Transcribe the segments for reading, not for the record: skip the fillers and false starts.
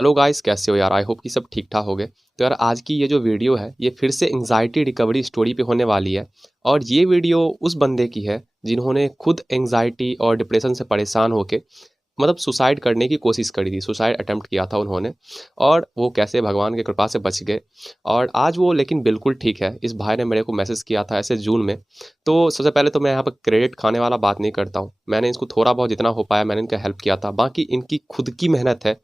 Hello guys, कैसे हो यार? आई होप कि सब ठीक ठाक हो गए। तो यार आज की ये जो वीडियो है ये फिर से एंग्जाइटी रिकवरी स्टोरी पे होने वाली है। और ये वीडियो उस बंदे की है जिन्होंने खुद एंग्जाइटी और डिप्रेशन से परेशान होके मतलब सुसाइड करने की कोशिश करी थी, सुसाइड अटेम्प्ट किया था उन्होंने। और वो कैसे भगवान की कृपा से बच गए। और आज वो लेकिन बिल्कुल ठीक है। इस भाई ने मेरे को मैसेज किया था ऐसे जून में। तो सबसे पहले तो मैं यहाँ पर क्रेडिट खाने वाला बात नहीं करता हूँ, मैंने इसको थोड़ा बहुत जितना हो पाया मैंने इनका हेल्प किया था, बाकी इनकी खुद की मेहनत है।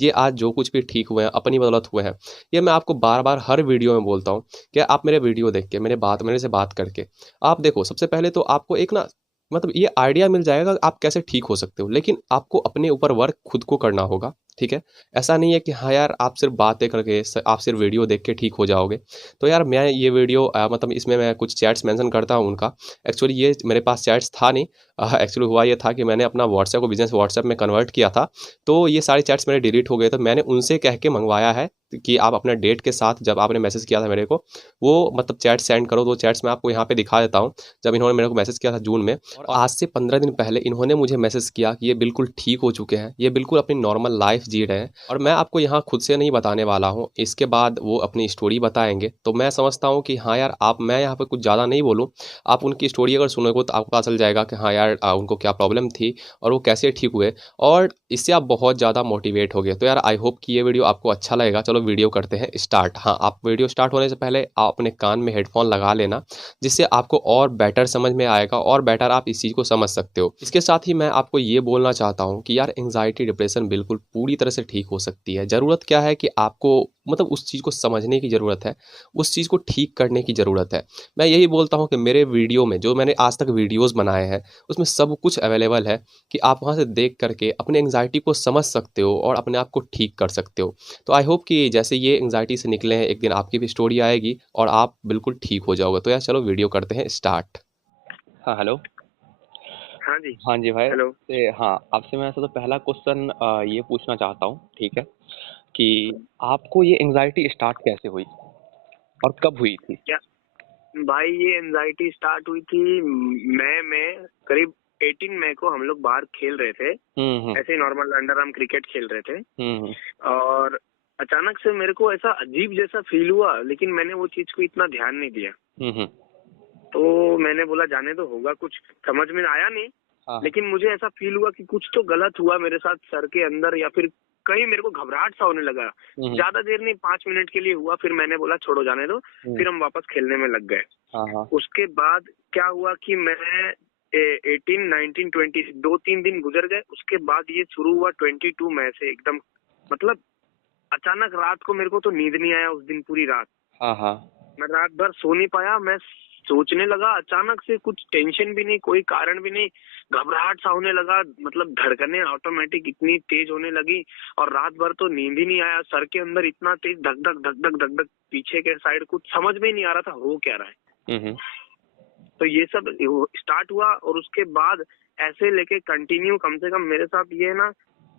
ये आज जो कुछ भी ठीक हुए हैं अपनी बदौलत हुए हैं। ये मैं आपको बार बार हर वीडियो में बोलता हूँ कि आप मेरे वीडियो देख के मेरे से बात करके आप देखो। सबसे पहले तो आपको एक ना मतलब ये आइडिया मिल जाएगा कि आप कैसे ठीक हो सकते हो, लेकिन आपको अपने ऊपर वर्क खुद को करना होगा। ठीक है? ऐसा नहीं है कि हाँ यार आप सिर्फ बातें करके आप सिर्फ वीडियो देख के ठीक हो जाओगे। तो यार मैं ये वीडियो मतलब इसमें मैं कुछ चैट्स मेंशन करता हूँ उनका। एक्चुअली ये मेरे पास चैट्स था नहीं। एक्चुअली हुआ ये था कि मैंने अपना व्हाट्सएप को बिजनेस व्हाट्सएप में कन्वर्ट किया था। तो ये सारे चैट्स मेरे डिलीट हो गए, तो मैंने उनसे कह के मंगवाया है कि आप अपने डेट के साथ जब आपने मैसेज किया था मेरे को वो मतलब चैट सेंड करो। तो चैट्स मैं आपको यहाँ पे दिखा देता हूँ जब इन्होंने मेरे को मैसेज किया था जून में। और आज से 15 दिन पहले इन्होंने मुझे मैसेज किया कि ये बिल्कुल ठीक हो चुके हैं, ये बिल्कुल अपनी नॉर्मल लाइफ जी रहे हैं। और मैं आपको यहाँ खुद से नहीं बताने वाला हूँ, इसके बाद वो अपनी स्टोरी बताएंगे। तो मैं समझता हूँ कि हाँ यार आप मैं यहाँ पे कुछ ज़्यादा नहीं बोलूँ। आप उनकी स्टोरी अगर सुनोगे तो आपको पता चल जाएगा कि हाँ यार उनको क्या प्रॉब्लम थी और वो कैसे ठीक हुए। और इससे आप बहुत ज़्यादा मोटिवेट हो गए। तो यार आई होप कि ये वीडियो आपको अच्छा लगेगा। चलो वीडियो करते हैं स्टार्ट। हाँ, आप वीडियो स्टार्ट होने से पहले आप अपने कान में हेडफोन लगा लेना, जिससे आपको और बेटर समझ में आएगा और बेटर आप इस चीज़ को समझ सकते हो। इसके साथ ही मैं आपको ये बोलना चाहता हूँ कि यार एंग्जाइटी डिप्रेशन बिल्कुल पूरी तरह से ठीक हो सकती है। ज़रूरत क्या है कि आपको मतलब उस चीज़ को समझने की ज़रूरत है, उस चीज़ को ठीक करने की ज़रूरत है। मैं यही बोलता हूँ कि मेरे वीडियो में जो मैंने आज तक वीडियोज़ बनाए हैं उसमें सब कुछ अवेलेबल है कि आप वहाँ से देख करके अपने एंग्जाइटी को समझ सकते हो और अपने आप को ठीक कर सकते हो। तो आई होप कि जैसे ये एंग्जाइटी से निकले हैं एक दिन आपकी भी स्टोरी आएगी और आप बिल्कुल ठीक हो जाओगे। तो यार चलो वीडियो करते हैं स्टार्ट। हाँ हेलो। हाँ जी। हाँ जी भाई। हेलो। हाँ, आपसे मैं तो पहला क्वेश्चन ये पूछना चाहता हूँ, ठीक है, कि आपको ये एंग्जाइटी स्टार्ट कैसे हुई और कब हुई थी? क्या भाई, ये एनजाइटी स्टार्ट हुई थी मई में, करीब 18 मई को हम लोग बाहर खेल रहे थे। हम्म। ऐसे ही नॉर्मल अंडर आर्म क्रिकेट खेल रहे थे। हम्म। और अचानक से मेरे को ऐसा अजीब जैसा फील हुआ, लेकिन मैंने वो चीज को इतना ध्यान नहीं दिया। हम्म। तो मैंने बोला जाने तो, होगा कुछ, समझ में आया नहीं। हाँ। लेकिन मुझे ऐसा फील हुआ कि कुछ तो गलत हुआ मेरे साथ, सर के अंदर, या फिर कहीं मेरे को घबराहट सा होने लगा। हम्म। ज्यादा देर नहीं, 5 मिनट के लिए हुआ, फिर मैंने बोला छोड़ो जाने दो। हम्म। फिर हम वापस खेलने में लग गए। हाँ हाँ। उसके बाद क्या हुआ कि मैं 18, 19, 20 2-3 दिन गुजर गए। उसके बाद ये शुरू हुआ 22 मई से एकदम, मतलब अचानक रात को मेरे को तो नींद नहीं आया उस दिन पूरी रात। हाँ हाँ। मैं रात भर सो नहीं पाया। मैं सोचने लगा, अचानक से कुछ टेंशन भी नहीं, कोई कारण भी नहीं, घबराहट सा होने लगा, मतलब धड़कनें ऑटोमेटिक इतनी तेज होने लगी। और रात भर तो नींद ही नहीं आया। सर के अंदर इतना तेज धक धक धक धक धक धक, पीछे के साइड कुछ समझ में ही नहीं आ रहा था हो क्या रहा है। हम्म। तो ये सब स्टार्ट हुआ, और उसके बाद ऐसे लेके कंटिन्यू, कम से कम मेरे साथ ये ना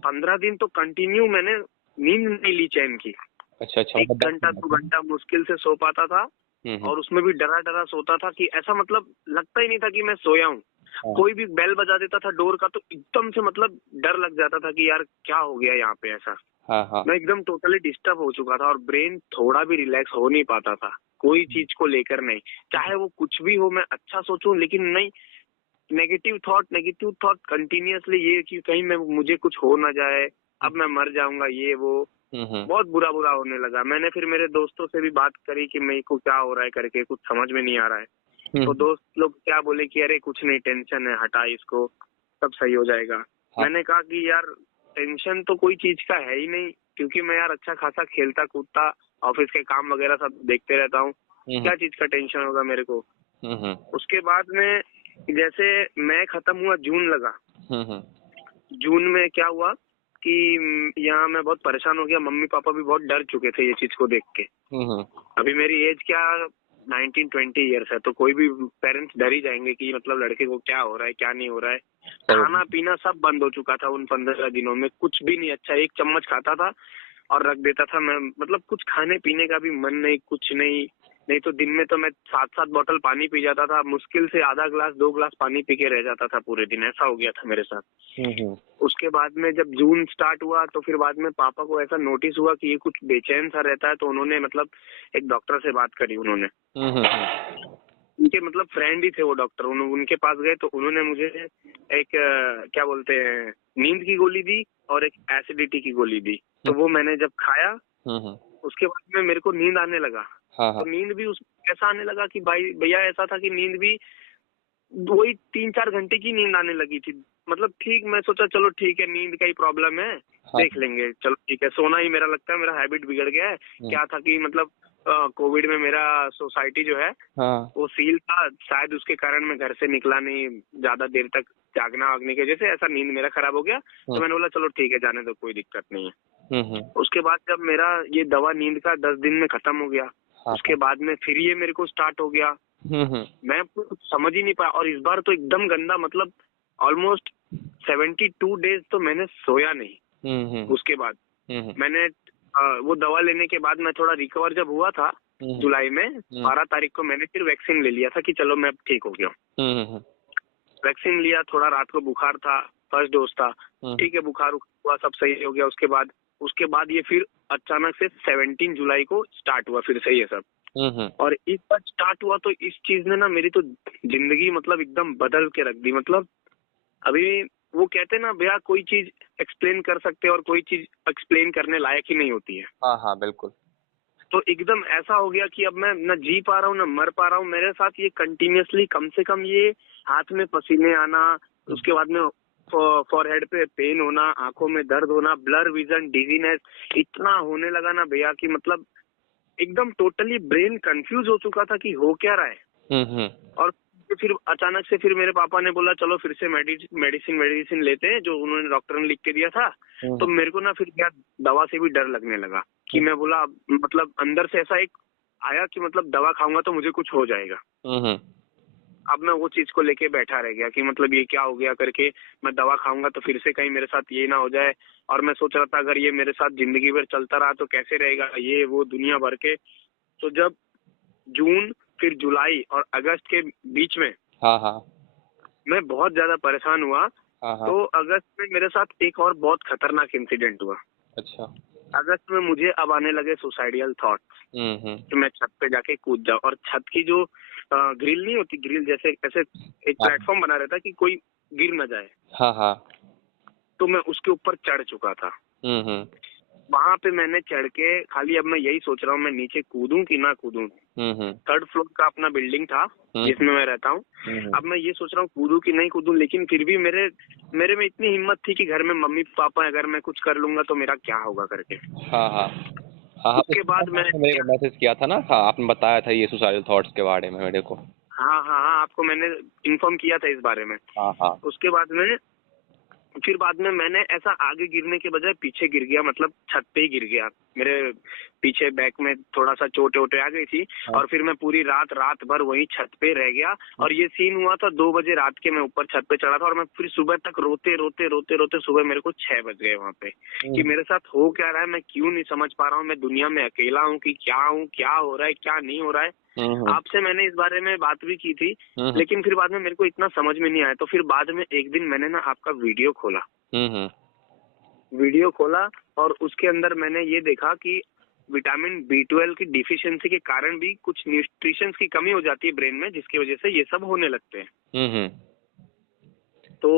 15 दिन तो कंटिन्यू मैंने नींद नहीं ली चैन की। अच्छा अच्छा, एक मतलब 10 घंटा मिनट। 2 घंटा मुश्किल से सो पाता था। हम्म। और उसमें भी डरा डरा सोता था कि ऐसा, मतलब लगता ही नहीं था कि मैं सोया हूँ। हाँ कोई भी बेल बजा देता था डोर का तो एकदम से मतलब डर लग जाता था कि यार क्या हो गया यहाँ पे ऐसा। हाँ हाँ। मैं एकदम टोटली डिस्टर्ब हो चुका था, और ब्रेन थोड़ा भी रिलैक्स हो नहीं पाता था कोई चीज को लेकर। नहीं, चाहे वो कुछ भी हो, मैं अच्छा सोचूं, लेकिन नहीं, नेगेटिव थॉट कंटिन्यूअसली, ये कि कहीं मैं मुझे कुछ हो ना जाए, अब मैं मर जाऊंगा, ये वो हम्म। बहुत बुरा बुरा होने लगा। मैंने फिर मेरे दोस्तों से भी बात करी कि मेरे को क्या हो रहा है करके, कुछ समझ में नहीं आ रहा है। तो हम्म। दोस्त लोग क्या बोले कि अरे कुछ नहीं, टेंशन है, हटा इसको, सब सही हो जाएगा। हाँ। मैंने कहा कि यार टेंशन तो कोई चीज का है ही नहीं, क्योंकि मैं यार अच्छा खासा खेलता कूदता, ऑफिस के काम वगैरह सब देखते रहता हूँ। हम्म। क्या चीज का टेंशन होगा मेरे को। हम्म। उसके बाद में जैसे मई खत्म हुआ, जून लगा। हम्म। जून में क्या हुआ कि यहाँ मैं बहुत परेशान हो गया। मम्मी पापा भी बहुत डर चुके थे ये चीज को देख के। हम्म। अभी मेरी एज क्या 19-20 ईयर्स है, तो कोई भी पेरेंट्स डर ही जाएंगे कि मतलब लड़के को क्या हो रहा है, क्या नहीं हो रहा है। सही खाना बात। पीना सब बंद हो चुका था उन 15 दिनों में, कुछ भी नहीं। अच्छा, एक चम्मच खाता था और रख देता था मैं, मतलब कुछ खाने पीने का भी मन नहीं, कुछ नहीं। नहीं तो दिन में तो मैं 7-7 बॉटल पानी पी जाता था, मुश्किल से आधा ग्लास 2 ग्लास पानी पी के रह जाता था पूरे दिन, ऐसा हो गया था मेरे साथ। उसके बाद में जब जून स्टार्ट हुआ तो फिर बाद में पापा को ऐसा नोटिस हुआ कि ये कुछ बेचैन सा रहता है, तो उन्होंने मतलब एक डॉक्टर से बात करी उन्होंने। उनके मतलब फ्रेंड ही थे वो डॉक्टर, उनके पास गए तो उन्होंने मुझे एक क्या बोलते हैं, नींद की गोली दी और एक एसिडिटी की गोली दी। तो वो मैंने जब खाया उसके बाद में मेरे को नींद आने लगा। तो नींद भी उस ऐसा आने लगा कि भाई भैया ऐसा था कि नींद भी वही 3-4 घंटे की नींद आने लगी थी। मतलब ठीक, मैं सोचा चलो ठीक है, नींद का ही प्रॉब्लम है, देख लेंगे, चलो ठीक है। सोना ही मेरा लगता है मेरा हैबिट बिगड़ गया है। क्या था कि मतलब कोविड में मेरा सोसाइटी जो है वो सील था, शायद उसके कारण मैं घर से निकला नहीं, ज्यादा देर तक जागना वागने की वजह से ऐसा नींद मेरा खराब हो गया। तो मैंने बोला चलो ठीक है, जाने दो, कोई दिक्कत नहीं है। उसके बाद जब मेरा ये दवा नींद का 10 दिन में खत्म हो गया, उसके बाद में फिर ये मेरे को स्टार्ट हो गया। मैं कुछ समझ ही नहीं पाया, और इस बार तो एकदम गंदा, मतलब ऑलमोस्ट 72 डेज तो मैंने सोया नहीं। उसके बाद मैंने वो दवा लेने के बाद मैं थोड़ा रिकवर जब हुआ था जुलाई में 12 तारीख को मैंने फिर वैक्सीन ले लिया था कि चलो मैं अब ठीक हो गया। वैक्सीन लिया, थोड़ा रात को बुखार था, फर्स्ट डोज था, ठीक है, बुखार हुआ, सब सही हो गया। उसके बाद ये फिर अचानक से 17 जुलाई को स्टार्ट हुआ फिर से ये सब। और इस बार स्टार्ट हुआ तो इस चीज ने ना मेरी तो जिंदगी मतलब एकदम बदल के रख दी। मतलब अभी वो कहते ना भैया, कोई चीज एक्सप्लेन कर सकते हैं और कोई चीज एक्सप्लेन करने लायक ही नहीं होती है। हाँ बिल्कुल। तो एकदम ऐसा हो गया कि अब मैं न जी पा रहा हूँ न मर पा रहा हूँ। मेरे साथ ये कंटिन्यूअसली कम से कम ये हाथ में पसीने आना, उसके बाद में फॉरहेड पे पेन होना, आंखों में दर्द होना, ब्लर विजन, डिजीनेस इतना होने लगा ना भैया कि मतलब एकदम टोटली ब्रेन कंफ्यूज हो चुका था कि हो क्या रहा है। और फिर अचानक से फिर मेरे पापा ने बोला चलो फिर से मेडिसिन लेते हैं, जो उन्होंने डॉक्टर ने लिख के दिया था। तो मेरे को ना फिर क्या दवा से भी डर लगने लगा कि मैं बोला, मतलब अंदर से ऐसा एक आया कि मतलब दवा खाऊंगा तो मुझे कुछ हो जाएगा। अब मैं वो चीज को लेके बैठा रह गया कि मतलब ये क्या हो गया करके, मैं दवा खाऊंगा तो फिर से कहीं मेरे साथ ये ना हो जाए। और मैं सोच रहा था अगर ये मेरे साथ जिंदगी भर चलता रहा तो कैसे रहेगा, ये वो दुनिया भर के। तो जब जून फिर जुलाई और अगस्त के बीच में मैं बहुत ज्यादा परेशान हुआ। तो अगस्त में मेरे साथ एक और बहुत खतरनाक इंसिडेंट हुआ। अच्छा। अगस्त में मुझे अब आने लगे सुसाइडियल थॉट्स कि मैं छत पे जाके कूद जाऊं, और छत की जो ग्रिल नहीं होती, ग्रिल जैसे ऐसे एक प्लेटफॉर्म बना रहता कि कोई गिर न जाए। तो मैं उसके ऊपर चढ़ चुका था। वहां पे मैंने चढ़ के खाली अब मैं यही सोच रहा हूँ मैं नीचे कूदूं कि ना कूदूं। 3rd फ्लोर का अपना बिल्डिंग था जिसमें मैं रहता हूँ। अब मैं ये सोच रहा हूँ कूदूं कि नहीं कूदूं, लेकिन फिर भी मेरे में इतनी हिम्मत थी कि घर में मम्मी पापा अगर मैं कुछ कर लूंगा तो मेरा क्या होगा करके। उसके बाद मैंने मैसेज किया था ना। आपने बताया था ये सुसाइडल थॉट्स के बारे में मेरे को। हाँ, आपको मैंने इन्फॉर्म किया था इस बारे में। उसके बाद में फिर बाद में मैंने ऐसा आगे गिरने के बजाय पीछे गिर गया, मतलब छत पे ही गिर गया। मेरे पीछे बैक में थोड़ा सा चोट आ गई थी। और फिर मैं पूरी रात भर वही छत पे रह गया। और ये सीन हुआ था 2 बजे रात के, मैं ऊपर छत पे चढ़ा था और मैं फिर सुबह तक रोते सुबह मेरे को 6 बज गए वहां पे कि मेरे साथ हो क्या रहा है, मैं क्यों नहीं समझ पा रहा हूँ, मैं दुनिया में अकेला हूँ कि क्या हूँ, क्या हो रहा है, क्या नहीं हो रहा है। आपसे मैंने इस बारे में बात भी की थी, लेकिन फिर बाद में मेरे को इतना समझ में नहीं आया। तो फिर बाद में एक दिन मैंने ना आपका वीडियो खोला और उसके अंदर मैंने ये देखा कि विटामिन B12 की डिफिशियंसी के कारण भी कुछ न्यूट्रिशंस की कमी हो जाती है ब्रेन में, जिसकी वजह से ये सब होने लगते हैं। तो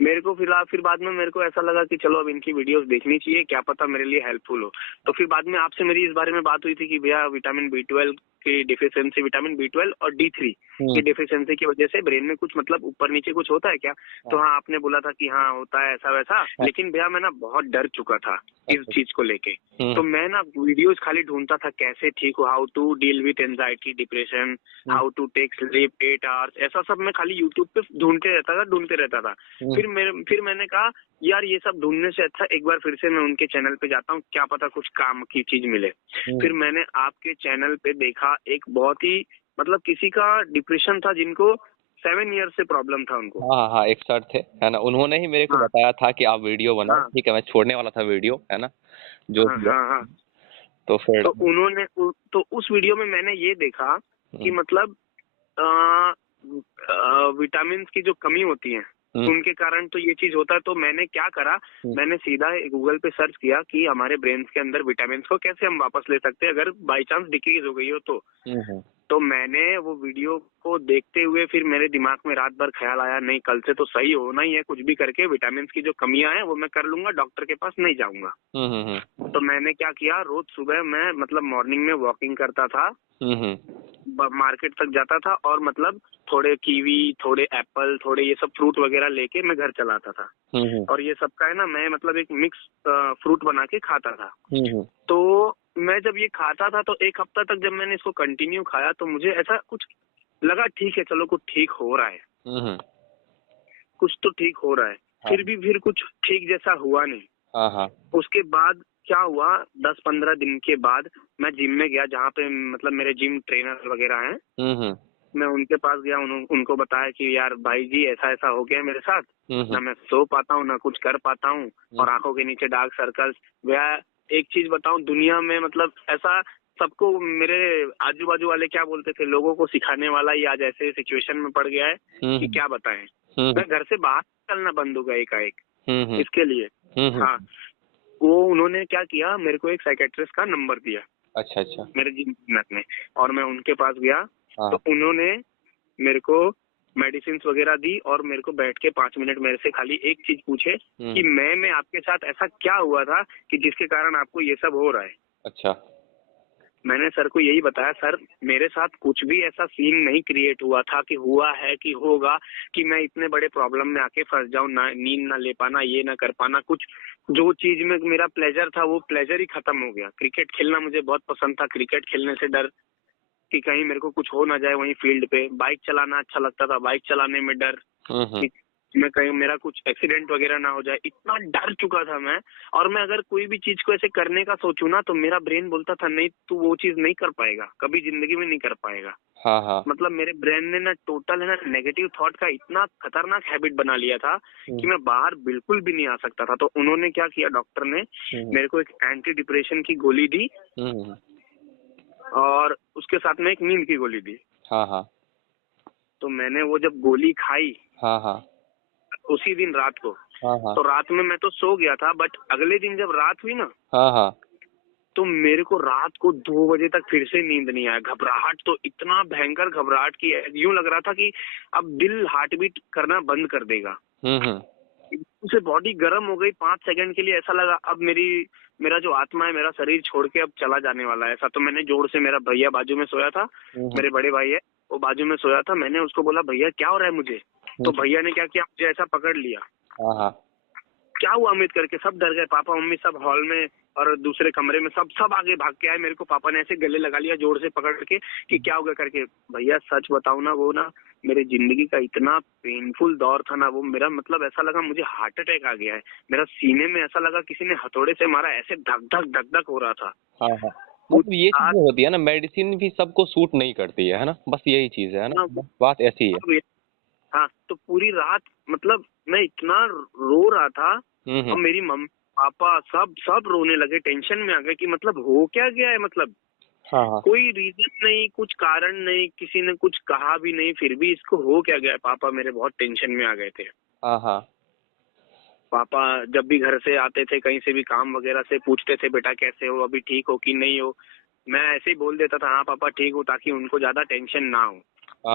मेरे को फिर बाद में मेरे को ऐसा लगा कि चलो अब इनकी वीडियोस देखनी चाहिए, क्या पता मेरे लिए हेल्पफुल हो। तो फिर बाद में आपसे मेरी इस बारे में बात हुई थी कि भैया विटामिन B12 की डिफिशियंसी, विटामिन B12 और D3 की डिफिशियंसी की वजह से ब्रेन में कुछ मतलब ऊपर नीचे कुछ होता है क्या। तो हाँ, आपने बोला था कि हाँ होता है ऐसा वैसा, लेकिन भैया मैं ना बहुत डर चुका था इस चीज को लेके। तो मैं ना वीडियोस खाली ढूंढता था कैसे ठीक हो, how to deal with anxiety, depression, how to take sleep 8 hours, ऐसा सब मैं खाली यूट्यूब पे ढूंढते रहता था। फिर मैंने कहा यार ये सब ढूंढने से अच्छा एक बार फिर से मैं उनके चैनल पे जाता हूँ, क्या पता कुछ काम की चीज मिले। फिर मैंने आपके चैनल पे देखा एक बहुत ही मतलब किसी का डिप्रेशन था जिनको 7 ईयर से प्रॉब्लम था उनको। एक सर थे, है ना, उन्होंने ही मेरे को बताया था कि आप वीडियो बनाओ। ठीक है, मैं छोड़ने वाला था वीडियो, है ना, जो तो फिर तो उन्होंने तो उस वीडियो में मैंने ये देखा कि मतलब विटामिन की जो कमी होती है उनके कारण तो ये चीज होता है। तो मैंने क्या करा, मैंने सीधा गूगल पे सर्च किया कि हमारे ब्रेन के अंदर विटामिन को कैसे हम वापस ले सकते हैं अगर बाई चांस डिक्रीज हो गई हो तो मैंने वो वीडियो को देखते हुए फिर मेरे दिमाग में रात भर ख्याल आया, नहीं कल से तो सही होना ही है, कुछ भी करके विटामिन की जो कमियां हैं वो मैं कर लूंगा, डॉक्टर के पास नहीं जाऊंगा। तो मैंने क्या किया, रोज सुबह मैं मतलब मॉर्निंग में वॉकिंग करता था, मार्केट तक जाता था और मतलब थोड़े कीवी, थोड़े एप्पल, थोड़े ये सब फ्रूट वगैरह लेके मैं घर चलाता था। और ये सब का है ना, मैं मतलब एक मिक्स फ्रूट बना के खाता था। तो मैं जब ये खाता था तो एक हफ्ता तक जब मैंने इसको कंटिन्यू खाया तो मुझे ऐसा कुछ लगा, ठीक है चलो कुछ ठीक हो रहा है, कुछ तो ठीक हो रहा है। फिर कुछ ठीक जैसा हुआ नहीं। उसके बाद क्या हुआ, 10-15 दिन के बाद मैं जिम में गया, जहाँ पे मतलब मेरे जिम ट्रेनर वगैरह हैं। मैं उनके पास गया, उनको बताया कि यार भाई जी ऐसा ऐसा हो गया मेरे साथ, ना मैं सो पाता हूँ ना कुछ कर पाता हूँ और आंखों के नीचे डार्क सर्कल्स। वह एक चीज बताऊं, दुनिया में मतलब ऐसा सबको, मेरे आजू बाजू वाले क्या बोलते थे, लोगों को सिखाने वाला ही आज ऐसे सिचुएशन में पड़ गया है कि क्या बताएं। मैं घर से बाहर निकलना बंद हो गया एकाएक इसके लिए। हाँ, वो उन्होंने क्या किया, मेरे को एक साइकेट्रिस्ट का नंबर दिया। अच्छा। मेरे जिम ने, और मैं उनके पास गया। तो उन्होंने मेरे को मेडिसिन वगैरह दी और मेरे को बैठ के 5 मिनट मेरे से खाली एक चीज पूछे कि मैं आपके साथ ऐसा क्या हुआ था कि जिसके कारण आपको ये सब हो रहा है। अच्छा। मैंने सर को यही बताया, सर मेरे साथ कुछ भी ऐसा सीन नहीं क्रिएट हुआ था कि हुआ है कि होगा कि मैं इतने बड़े प्रॉब्लम में आके फंस जाऊं, ना नींद ना ले पाना, ये ना कर पाना, कुछ जो चीज में मेरा प्लेजर था वो प्लेजर ही खत्म हो गया। क्रिकेट खेलना मुझे बहुत पसंद था, क्रिकेट खेलने से डर कि कहीं मेरे को कुछ हो ना जाए वहीं फील्ड पे। बाइक चलाना अच्छा लगता था, बाइक चलाने में डर कि मैं कहीं मेरा कुछ एक्सीडेंट वगैरह ना हो जाए, इतना डर चुका था मैं। और मैं अगर कोई भी चीज को ऐसे करने का सोचूं ना तो मेरा ब्रेन बोलता था नहीं तू वो चीज नहीं कर पाएगा, कभी जिंदगी में नहीं कर पाएगा। मतलब मेरे ब्रेन ने ना टोटल है ना नेगेटिव थॉट का इतना खतरनाक हैबिट बना लिया था कि मैं बाहर बिल्कुल भी नहीं आ सकता था। तो उन्होंने क्या किया, डॉक्टर ने मेरे को एक एंटी डिप्रेशन की गोली दी और उसके साथ में एक नींद की गोली दी। तो मैंने वो जब गोली खाई उसी दिन रात को, तो रात में मैं तो सो गया था, बट अगले दिन जब रात हुई ना तो मेरे को रात को 2 बजे तक फिर से नींद नहीं आया। घबराहट तो इतना भयंकर घबराहट की, यूं लग रहा था कि अब दिल हार्ट बीट करना बंद कर देगा। उसे बॉडी गर्म हो गई 5 सेकंड के लिए, ऐसा लगा अब मेरा जो आत्मा है मेरा शरीर छोड़ के अब चला जाने वाला है ऐसा। तो मैंने जोर से, मेरा भैया बाजू में सोया था, मेरे बड़े भाई है वो बाजू में सोया था, मैंने उसको बोला भैया क्या हो रहा है मुझे। तो भैया ने क्या किया, मुझे ऐसा पकड़ लिया, क्या हुआ अमित करके, सब डर गए, पापा मम्मी सब हॉल में और दूसरे कमरे में सब आगे भाग के आए। मेरे को पापा ने ऐसे गले लगा लिया जोर से पकड़ के कि क्या हो गया करके। भैया सच बताऊं ना, वो ना मेरे जिंदगी का इतना पेनफुल दौर था ना वो, मेरा मतलब ऐसा लगा मुझे हार्ट अटैक आ गया है। मेरा सीने में ऐसा लगा किसी ने हथौड़े से मारा, ऐसे धक धक हो रहा था। मतलब ये चीज होती है ना, मेडिसिन भी सबको सूट नहीं करती है ना, बस यही चीज है ना, बात ऐसी है। हाँ, तो पूरी रात मतलब मैं इतना रो रहा था और मेरी मम्मी पापा सब रोने लगे, टेंशन में आ गए कि मतलब हो क्या गया है, मतलब कोई रीजन नहीं, कुछ कारण नहीं, किसी ने कुछ कहा भी नहीं, फिर भी इसको हो क्या गया है। पापा मेरे बहुत टेंशन में आ गए थे। पापा जब भी घर से आते थे कहीं से भी काम वगैरह से पूछते थे बेटा कैसे हो, अभी ठीक हो कि नहीं हो। मैं ऐसे ही बोल देता था हाँ पापा ठीक हूँ, ताकि उनको ज्यादा टेंशन ना हो।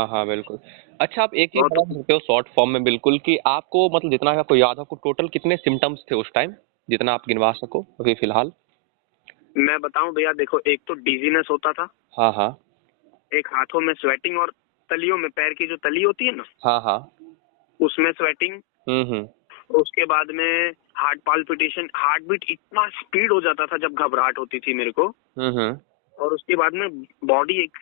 हाँ बिल्कुल। अच्छा, आप एक चीज बता सकते हो शॉर्ट फॉर्म में बिल्कुल कि आपको मतलब जितना आपको याद हो, टोटल कितने सिम्टम्स थे उस टाइम, जितना आप गिनवा सको अभी फिलहाल? मैं बताऊं भैया, देखो एक तो डिजीनेस होता था, एक हाथों में स्वेटिंग और तलियों में, पैर की जो तली होती है ना, उसमें स्वेटिंग। उसके बाद में हार्ट पाल्पिटेशन, हार्ट बीट इतना स्पीड हो जाता था जब घबराहट होती थी मेरे को। और उसके बाद में बॉडी एक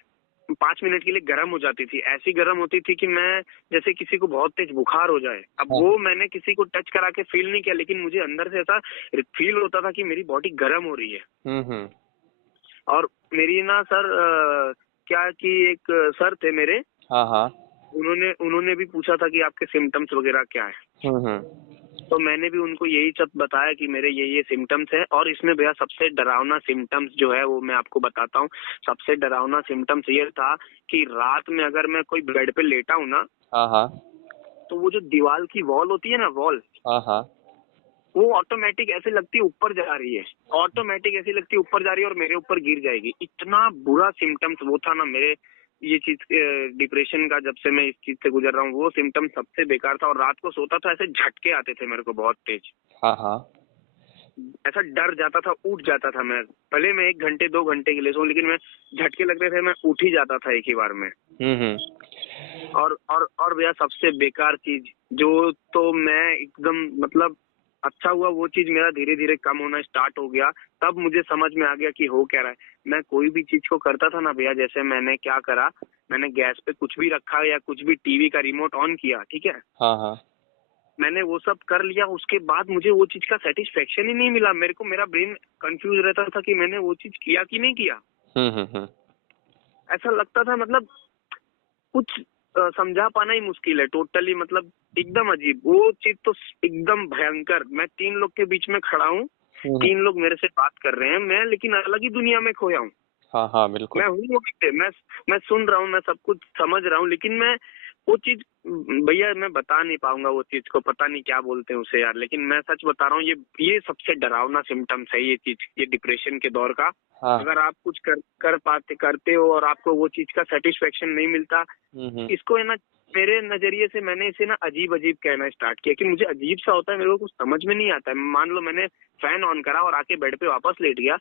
5 मिनट के लिए गर्म हो जाती थी, ऐसी गर्म होती थी कि मैं जैसे किसी को बहुत तेज बुखार हो जाए। अब वो मैंने किसी को टच करा के फील नहीं किया, लेकिन मुझे अंदर से ऐसा फील होता था कि मेरी बॉडी गर्म हो रही है। और मेरी ना सर क्या कि एक सर थे मेरे, उन्होंने भी पूछा था कि आपके सिम्टम्स वगैरह क्या है। तो मैंने भी उनको यही सब बताया कि मेरे ये सिम्टम्स है। और इसमें भैया सबसे डरावना सिम्टम्स जो है वो मैं आपको बताता हूँ। सबसे डरावना सिम्टम्स ये था कि रात में अगर मैं कोई बेड पे लेटा हूँ ना, हाँ हाँ। तो वो जो दीवार की वॉल होती है ना, वॉल, हाँ हाँ। वो ऑटोमेटिक ऐसे लगती है ऊपर जा रही है, ऑटोमेटिक ऐसी लगती है ऊपर जा रही है और मेरे ऊपर गिर जाएगी। इतना बुरा सिम्टम्स वो था ना मेरे, ये चीज डिप्रेशन का, जब से मैं इस चीज से गुजर रहा हूँ, वो सिम्टम सबसे बेकार था। और रात को सोता था ऐसे झटके आते थे मेरे को बहुत तेज, हाँ हाँ। ऐसा डर जाता था, उठ जाता था मैं। भले मैं 1 घंटे 2 घंटे के लिए सोऊं, लेकिन मैं झटके लगते थे, मैं उठ ही जाता था एक ही बार में। और भैया सबसे बेकार चीज जो, तो मैं एकदम मतलब, अच्छा हुआ वो चीज मेरा धीरे धीरे कम होना स्टार्ट हो गया। तब मुझे समझ में आ गया कि हो क्या रहा है। मैं कोई भी चीज को करता था ना भैया, जैसे मैंने क्या करा, मैंने गैस पे कुछ भी रखा या कुछ भी टीवी का रिमोट ऑन किया, ठीक है, हाँ हाँ। मैंने वो सब कर लिया। उसके बाद मुझे वो चीज का सेटिस्फेक्शन ही नहीं मिला मेरे को। मेरा ब्रेन कंफ्यूज रहता था कि मैंने वो चीज किया कि नहीं किया। ऐसा लगता था मतलब कुछ समझा पाना ही मुश्किल है टोटली, मतलब एकदम अजीब वो चीज तो, एकदम भयंकर। मैं 3 लोग के बीच में खड़ा हूँ, 3 लोग मेरे से बात कर रहे हैं, मैं लेकिन अलग ही दुनिया में खोया हूँ। हाँ हाँ बिल्कुल। मैं हूँ वहीं पे, मैं सुन रहा हूँ, मैं सब कुछ समझ रहा हूँ, लेकिन मैं वो चीज, भैया मैं बता नहीं पाऊंगा वो चीज को, पता नहीं क्या बोलते हैं उसे यार, लेकिन मैं सच बता रहा हूँ, ये सबसे डरावना सिम्टम्स है ये चीज, ये डिप्रेशन के दौर का। हाँ। अगर आप कुछ करते हो और आपको वो चीज का सेटिस्फेक्शन नहीं मिलता, इसको है ना, मेरे नजरिए से मैंने इसे ना अजीब अजीब कहना स्टार्ट किया कि मुझे अजीब सा होता है, मेरे को कुछ समझ में नहीं आता है। मान लो मैंने फैन ऑन करा और आके बेड पे वापस लेट गया,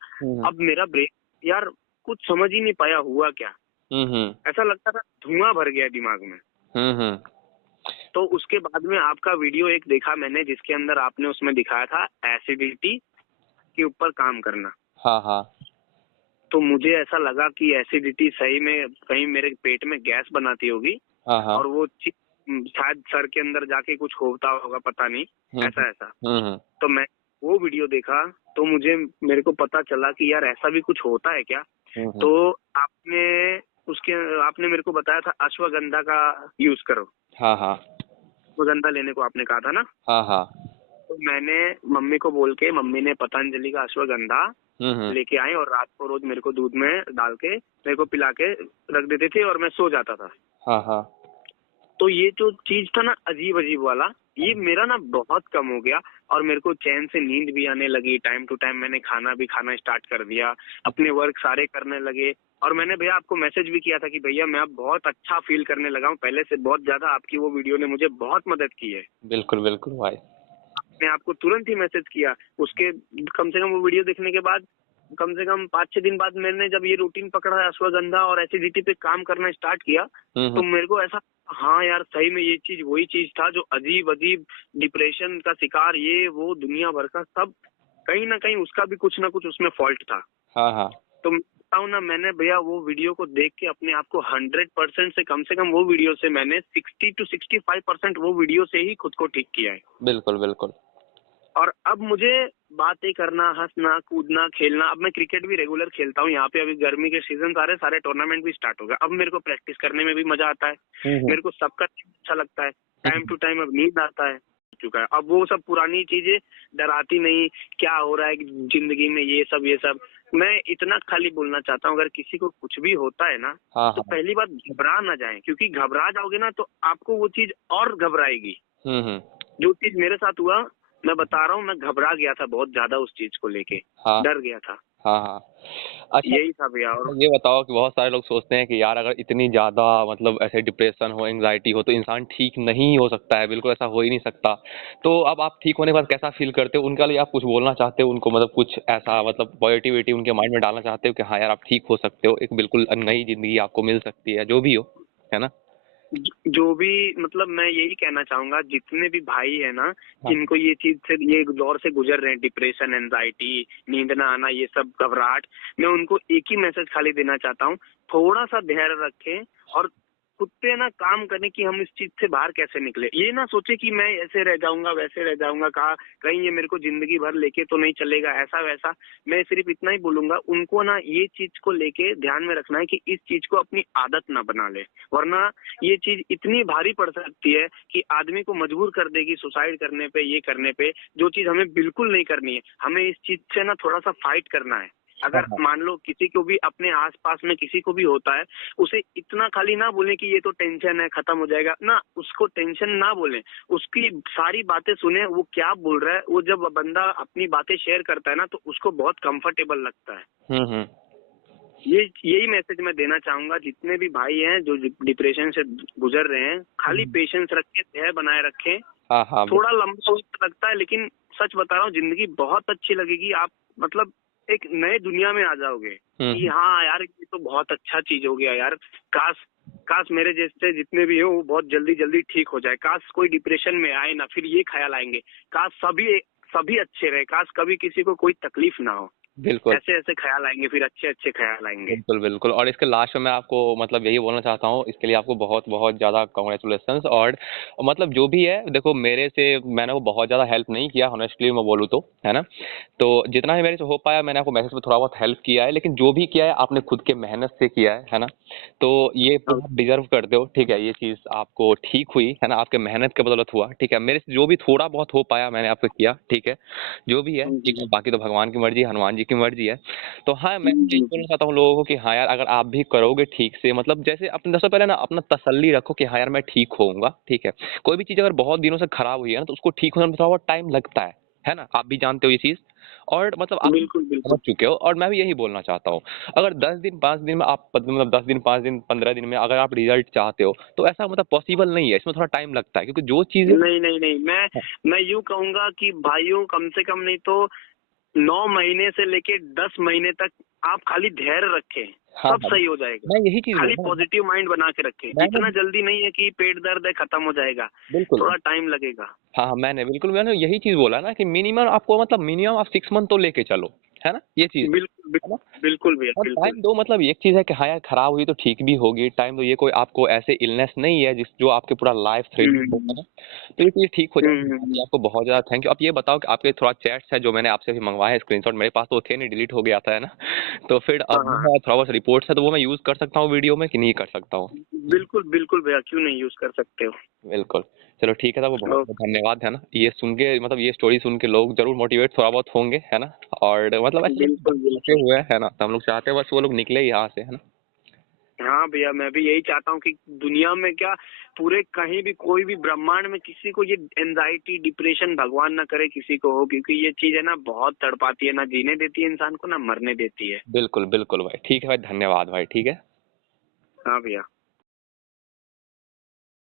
अब मेरा ब्रेन यार कुछ समझ ही नहीं पाया हुआ क्या। ऐसा लगता था धुआं भर गया दिमाग में। तो उसके बाद में आपका वीडियो एक देखा मैंने, जिसके अंदर आपने उसमें दिखाया था एसिडिटी के ऊपर काम करना। हाँ हाँ। तो मुझे ऐसा लगा कि एसिडिटी सही में कहीं मेरे पेट में गैस बनाती होगी। हाँ हाँ। और वो शायद सर के अंदर जाके कुछ होता होगा, पता नहीं, ऐसा। तो मैं वो वीडियो देखा तो मेरे को पता चला कि यार ऐसा भी कुछ होता है क्या। तो आपने मेरे को बताया था अश्वगंधा का यूज करो। हाँ हाँ। अश्वगंधा लेने को आपने कहा था ना। हाँ हाँ। तो मैंने मम्मी को बोल के, मम्मी ने पतंजलि का अश्वगंधा लेके आई और रात को रोज मेरे को दूध में डाल के मेरे को पिला के रख देते थे और मैं सो जाता था। हाँ हाँ। तो ये जो चीज था ना अजीब अजीब वाला, ये मेरा ना बहुत कम हो गया और मेरे को चैन से नींद भी आने लगी। टाइम टू टाइम मैंने खाना भी खाना स्टार्ट कर दिया, अपने वर्क सारे करने लगे। और मैंने भैया आपको मैसेज भी किया था कि भैया मैं अब बहुत अच्छा फील करने लगा हूँ, पहले से बहुत ज्यादा। आपकी वो वीडियो ने मुझे बहुत मदद की है। बिल्कुल बिल्कुल भाई। मैं आपको तुरंत ही मैसेज किया। उसके कम से कम वो वीडियो देखने के बाद कम से कम 5-6 दिन बाद मैंने जब ये रूटीन पकड़ा है अश्वगंधा और एसिडिटी पे काम करना स्टार्ट किया, तो मेरे को ऐसा, हाँ यार सही में ये चीज वही चीज था जो अजीब अजीब डिप्रेशन का शिकार, ये वो दुनिया भर का सब, कहीं ना कहीं उसका भी कुछ ना कुछ उसमें फॉल्ट था। हाँ हाँ। तो बताऊँ ना, मैंने भैया वो वीडियो को देख के अपने आप को 100% से कम वो वीडियो से मैंने 60-65% वो वीडियो से ही खुद को ठीक किया है। बिल्कुल बिल्कुल। और अब मुझे बातें करना, हंसना, कूदना, खेलना, अब मैं क्रिकेट भी रेगुलर खेलता हूँ। यहाँ पे अभी गर्मी के सीजन सारे टूर्नामेंट भी स्टार्ट हो गए। अब मेरे को प्रैक्टिस करने में भी मजा आता है, मेरे को सबका अच्छा लगता है। टाइम टू टाइम अब नींद आता है चुका है। अब वो सब पुरानी चीजें डराती नहीं, क्या हो रहा है जिंदगी में, ये सब मैं इतना खाली बोलना चाहता हूँ, अगर किसी को कुछ भी होता है ना, तो पहली बात घबरा ना जाए, क्योंकि घबरा जाओगे ना तो आपको वो चीज और घबराएगी। जो चीज मेरे साथ हुआ, मैं बता रहा हूँ, मैं घबरा गया था बहुत ज्यादा उस चीज को लेके, डर गया था। हाँ हाँ। अच्छा यही था भैया। और ये बताओ कि बहुत सारे लोग सोचते हैं कि यार अगर इतनी ज्यादा मतलब ऐसे डिप्रेशन हो, एंजाइटी हो, तो इंसान ठीक नहीं हो सकता है, बिल्कुल ऐसा हो ही नहीं सकता। तो अब आप ठीक होने के बाद कैसा फील करते हो, उनके लिए आप कुछ बोलना चाहते हो उनको, मतलब कुछ ऐसा मतलब पॉजिटिविटी उनके माइंड में डालना चाहते हो कि हाँ यार आप ठीक हो सकते हो, एक बिल्कुल नई जिंदगी आपको मिल सकती है, जो भी हो, है ना। जो भी, मतलब मैं यही कहना चाहूंगा, जितने भी भाई है ना, जिनको ये चीज से, ये दौर से गुजर रहे हैं, डिप्रेशन, एंजाइटी, नींद ना आना, ये सब घबराहट, मैं उनको एक ही मैसेज खाली देना चाहता हूँ, थोड़ा सा धैर्य रखें और खुद पे ना काम करने की हम इस चीज से बाहर कैसे निकले। ये ना सोचे कि मैं ऐसे रह जाऊंगा वैसे रह जाऊंगा, कहीं ये मेरे को जिंदगी भर लेके तो नहीं चलेगा ऐसा वैसा। मैं सिर्फ इतना ही बोलूंगा उनको ना, ये चीज को लेके ध्यान में रखना है कि इस चीज को अपनी आदत ना बना ले, वरना ये चीज इतनी भारी पड़ सकती है कि आदमी को मजबूर कर देगी सुसाइड करने पे, ये करने पे, जो चीज हमें बिल्कुल नहीं करनी है। हमें इस चीज से ना थोड़ा सा फाइट करना है। अगर मान लो किसी को भी अपने आसपास में किसी को भी होता है, उसे इतना खाली ना बोले कि ये तो टेंशन है खत्म हो जाएगा ना, उसको टेंशन ना बोले, उसकी सारी बातें सुने वो क्या बोल रहा है। वो जब बंदा अपनी बातें शेयर करता है ना तो उसको बहुत कंफर्टेबल लगता है। यही मैसेज मैं देना चाहूंगा जितने भी भाई हैं जो डिप्रेशन से गुजर रहे हैं, खाली पेशेंस रखें, धैर्य बनाए रखें। थोड़ा लंबा वक्त लगता है लेकिन सच बता रहा हूँ जिंदगी बहुत अच्छी लगेगी। आप मतलब एक नए दुनिया में आ जाओगे कि हाँ यार ये तो बहुत अच्छा चीज हो गया यार, काश मेरे जैसे जितने भी हो वो बहुत जल्दी जल्दी ठीक हो जाए, काश कोई डिप्रेशन में आए ना, फिर ये ख्याल आएंगे काश सभी अच्छे रहे, काश कभी किसी को कोई तकलीफ ना हो। बिल्कुल ऐसे ऐसे ख्याल आएंगे, फिर अच्छे अच्छे ख्याल आएंगे। बिल्कुल बिल्कुल। और इसके लास्ट में मैं आपको मतलब यही बोलना चाहता हूँ, इसके लिए आपको बहुत बहुत ज़्यादा कॉन्ग्रेचुलेसन्स। और मतलब जो भी है देखो, मेरे से मैंने वो बहुत ज़्यादा हेल्प नहीं किया ऑनेस्टली मैं बोलूँ तो, है ना। तो जितना भी मेरे से हो पाया मैंने आपको मैसेज में थोड़ा बहुत हेल्प किया है, लेकिन जो भी किया है आपने खुद के मेहनत से किया है ना। तो ये आप डिजर्व करते हो, ठीक है। ये चीज़ आपको ठीक हुई है ना, आपके मेहनत के बदौलत हुआ, ठीक है। मेरे से जो भी थोड़ा बहुत हो पाया मैंने आपको किया, ठीक है। जो भी है ठीक है, बाकी तो भगवान की मर्जी, हनुमान जी की मर्जी है। तो हाँ, मैं यही बोलना चाहता हूँ लोगों को कि हाँ यार, अगर आप भी करोगे ठीक से, मतलब जैसे अपने सबसे पहले ना अपना तसल्ली रखो कि हाँ यार मैं ठीक होऊंगा, ठीक है। कोई भी चीज़ अगर बहुत दिनों से खराब हुई है ना तो उसको ठीक होने में थोड़ा बहुत टाइम लगता है ना। आप भी जानते हो ये चीज़, और मतलब आप बिल्कुल समझ चुके हो। और मैं भी यही बोलना चाहता हूँ, अगर 10 दिन 5 दिन में आप मतलब 10 दिन 5 दिन 15 दिन में अगर आप रिजल्ट चाहते हो तो ऐसा मतलब पॉसिबल नहीं है, इसमें थोड़ा टाइम लगता है, क्योंकि जो चीज़ें नहीं, मैं यूं कहूंगा कि भाइयों कम से कम नहीं तो 9 महीने से लेके 10 महीने तक आप खाली धैर्य रखें, हाँ सब हाँ, सही हो जाएगा। मैं यही चीज़ बोल खाली रहा हूँ। पॉजिटिव माइंड बना के रखें, मैंने इतना जल्दी नहीं है कि पेट दर्द है खत्म हो जाएगा, बिल्कुल, थोड़ा टाइम लगेगा। हाँ हाँ, मैंने यही चीज़ बोला ना कि मिनिमम आपको मतलब मिनिमम आप 6 मंथ तो लेके चलो, है ना, ये चीज़, बिल्कुल है ना। बिल्कुल भैया और बिल्कुल। टाइम दो, मतलब एक चीज़ है कि हाँ यार खराब हुई तो ठीक भी होगी, टाइम दो। ये कोई आपको ऐसे इलनेस नहीं है जिस जो आपके पूरा लाइफ थ्रेटनिंग हो, है हम्म ना। तो ये चीज़ ठीक हो जाएगी। बाकी हम्म। आपको बहुत ज़्यादा थैंक यू। आप ये बताओ कि आपके थोड़ा चैट्स है जो मैंने आपसे भी मंगवाए हैं स्क्रीनशॉट, मेरे पास तो थे नहीं, डिलीट हो गया था, है ना। तो फिर हाँ अब हाँ मैं थोड़ा बहुत रिपोर्ट्स है तो वो मैं यूज़ कर सकता हूँ वीडियो में कि नहीं कर सकता हूँ? बिल्कुल बिल्कुल भैया, क्यों नहीं यूज कर सकते हो। बिल्कुल। चलो ठीक है, तब बहुत बहुत ओके। धन्यवाद, है ना। ये सुन के मतलब ये स्टोरी सुन के लोग ज़रूर मोटिवेट थोड़ा बहुत होंगे, है ना। और मतलब ऐसे लोग बिल्कुल फंसे बिल्कुल। हुए हैं, है ना, तो हम लोग चाहते हैं बस वो लोग निकले यहाँ से, है ना। हाँ भैया, मैं भी यही चाहता हूँ कि दुनिया में क्या, पूरे कहीं भी कोई भी ब्रह्मांड में किसी को ये एंजाइटी डिप्रेशन भगवान ना करे किसी को हो, क्योंकि ये चीज है ना बहुत तड़पाती है, ना जीने देती है इंसान को ना मरने देती है। बिल्कुल बिल्कुल भाई, ठीक है भाई, धन्यवाद भाई, ठीक है। हाँ भैया।